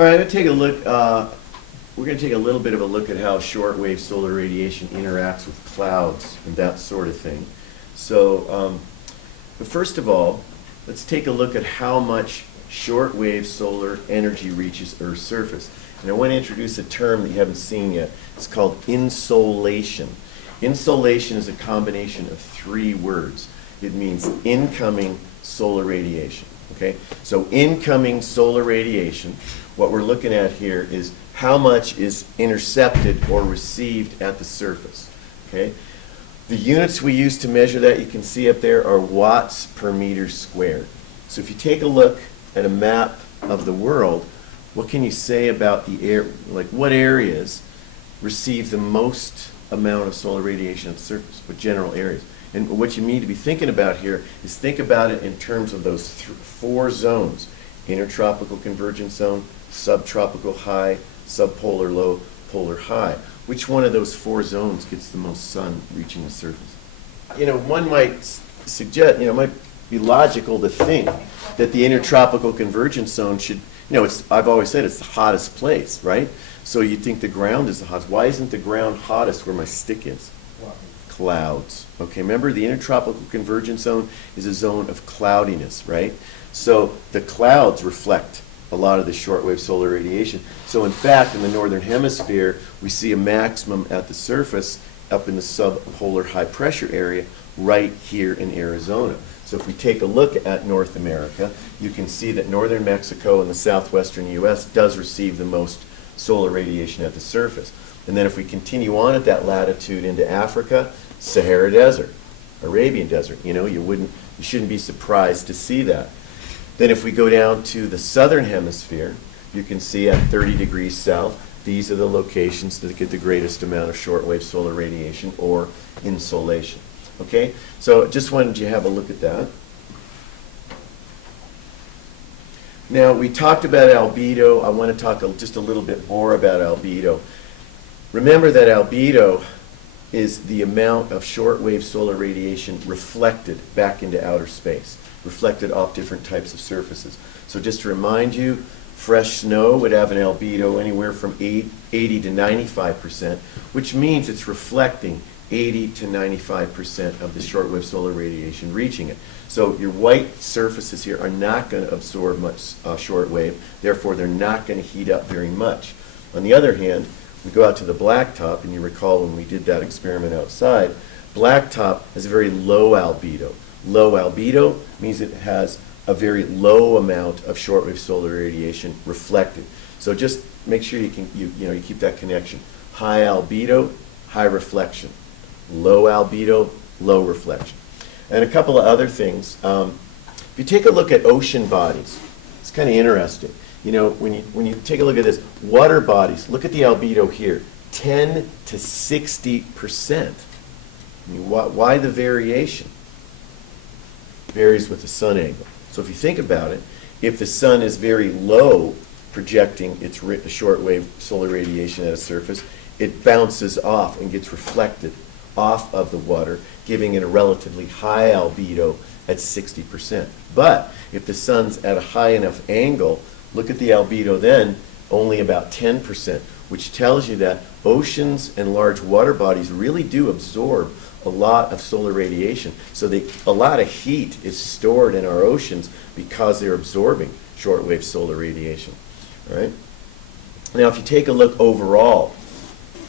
All right, I'm going to take a look. We're going to take a little bit of a look at how shortwave solar radiation interacts with clouds and that sort of thing. So, but first of all, let's take a look at how much shortwave solar energy reaches Earth's surface. And I want to introduce a term that you haven't seen yet. It's called insolation. Insolation is a combination of three words. It means incoming solar radiation. Okay? So incoming solar radiation, what we're looking at here is how much is intercepted or received at the surface. Okay? The units we use to measure that, you can see up there, are watts per meter squared. So if you take a look at a map of the world, what can you say about the air, like what areas receive the most amount of solar radiation at the surface, what general areas? And what you need to be thinking about here is think about it in terms of those four zones: intertropical convergence zone, subtropical high, subpolar low, polar high. Which one of those four zones gets the most sun reaching the surface? You know, one might suggest, it might be logical to think that the intertropical convergence zone should, I've always said it's the hottest place, right? So you think the ground is the hottest. Why isn't the ground hottest where my stick is? Clouds. Okay, remember the intertropical convergence zone is a zone of cloudiness, right? So the clouds reflect a lot of the shortwave solar radiation. So in fact, in the northern hemisphere, we see a maximum at the surface up in the subpolar high pressure area right here in Arizona. So if we take a look at North America, you can see that northern Mexico and the southwestern U.S. does receive the most solar radiation at the surface. And then if we continue on at that latitude into Africa, Sahara Desert, Arabian Desert, you shouldn't be surprised to see that. Then if we go down to the southern hemisphere, you can see at 30 degrees south, these are the locations that get the greatest amount of shortwave solar radiation or insolation. Okay, so just wanted you to have a look at that. Now, we talked about albedo. I want to talk just a little bit more about albedo. Remember that albedo is the amount of shortwave solar radiation reflected back into outer space, reflected off different types of surfaces. So just to remind you, fresh snow would have an albedo anywhere from 80 to 95%, which means it's reflecting 80 to 95% of the shortwave solar radiation reaching it. So your white surfaces here are not going to absorb much shortwave, therefore they're not going to heat up very much. On the other hand, we go out to the blacktop, and you recall when we did that experiment outside, blacktop has a very low albedo. Low albedo means it has a very low amount of shortwave solar radiation reflected. So just make sure you keep that connection. High albedo, high reflection. Low albedo, low reflection. And a couple of other things. If you take a look at ocean bodies, it's kind of interesting. When you take a look at this, water bodies, look at the albedo here, 10 to 60%. Why the variation? Varies with the sun angle. So if you think about it, if the sun is very low, projecting its shortwave solar radiation at a surface, it bounces off and gets reflected off of the water, giving it a relatively high albedo at 60%. But if the sun's at a high enough angle, look at the albedo then, only about 10%, which tells you that oceans and large water bodies really do absorb a lot of solar radiation. So a lot of heat is stored in our oceans because they're absorbing shortwave solar radiation. All right? Now, if you take a look overall,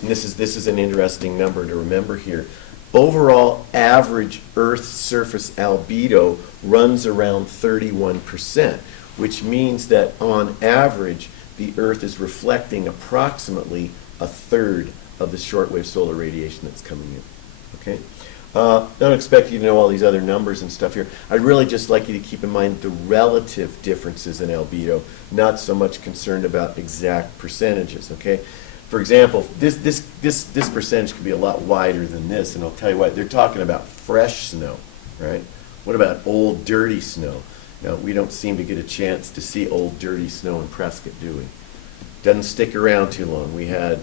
and this is an interesting number to remember here, overall average Earth surface albedo runs around 31%, which means that on average, the Earth is reflecting approximately a third of the shortwave solar radiation that's coming in. Okay? Don't expect you to know all these other numbers and stuff here. I'd really just like you to keep in mind the relative differences in albedo, not so much concerned about exact percentages. Okay? For example, this percentage could be a lot wider than this, and I'll tell you why. They're talking about fresh snow, right? What about old, dirty snow? Now, we don't seem to get a chance to see old, dirty snow in Prescott, do we? Doesn't stick around too long. We had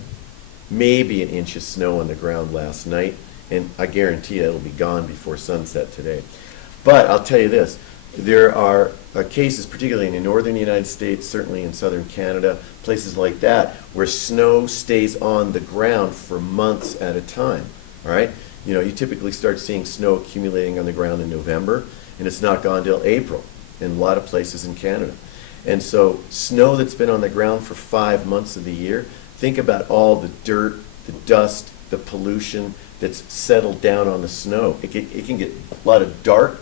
maybe an inch of snow on the ground last night, and I guarantee you it'll be gone before sunset today. But I'll tell you this, There are cases, particularly in the northern United States, certainly in southern Canada, places like that, where snow stays on the ground for months at a time, all right? You know, you typically start seeing snow accumulating on the ground in November, and it's not gone till April in a lot of places in Canada. And so snow that's been on the ground for 5 months of the year, think about all the dirt, the dust, the pollution that's settled down on the snow. It can get a lot of dark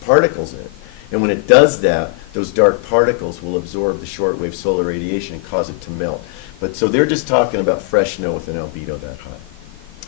particles in it. And when it does that, those dark particles will absorb the shortwave solar radiation and cause it to melt. But so they're just talking about fresh snow with an albedo that high.